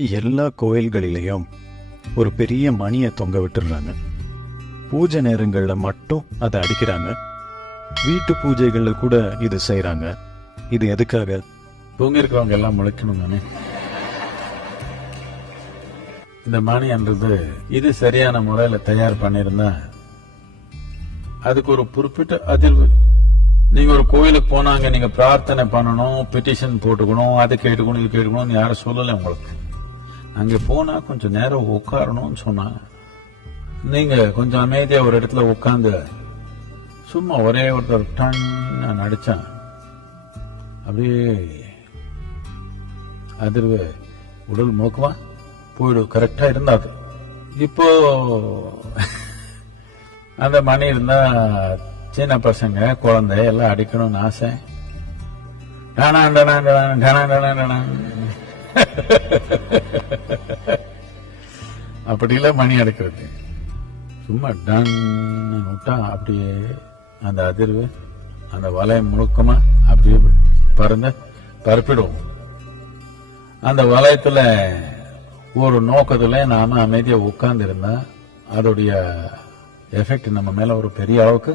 எல்லா கோயில்களிலையும் ஒரு பெரிய மணியை தொங்க விட்டுடுறாங்க பூஜை நேரங்களில் மட்டும் அதை அடிக்கிறாங்க. வீட்டு பூஜைகளில் கூட இது செய்கிறாங்க இது எதுக்காக? தூங்கி இருக்கிறவங்க எல்லாம் முளைக்கணும் தானே? இந்த மணின்றது இது சரியான முறையில தயார் பண்ணியிருந்தா அதுக்கு ஒரு குறிப்பிட்ட அதிர்வு. நீங்க ஒரு கோயிலுக்கு போனாங்க நீங்க பிரார்த்தனை பண்ணணும் பெட்டிஷன் போட்டுக்கணும் அது கேட்டுக்கணும் இது கேட்டுக்கணும்னு யாரும் சொல்லலை உங்களுக்கு. அங்க போனா கொஞ்சம் நேரம் உட்காரணும்னு சொன்னாங்க நீங்க கொஞ்சம் அமைதியா ஒரு இடத்துல உட்காந்து சும்மா ஒரே ஒருத்தர் டன் நடிச்சான் அப்படியே அதிர்வு உடல் முழுக்கமா போயிடும் கரெக்டா இருந்தாது இப்போ அந்த மணி இருந்தா சின்ன பசங்க குழந்தை எல்லாம் அடிக்கணும்னு ஆசை. டனா, டானா டனா, டனா, டனா, அப்படி இல்லை மணி அடைக்கிறது. சும்மா டன் விட்டா அப்படியே அந்த அதிர்வு அந்த வலையம் முழுக்கமா அப்படியே பறந்து பரப்பிடுவோம். அந்த வலயத்துல ஒரு நோக்கத்துல நாம அமைதியா உட்கார்ந்து இருந்தா அதோடைய எஃபெக்ட் நம்ம மேல ஒரு பெரிய அளவுக்கு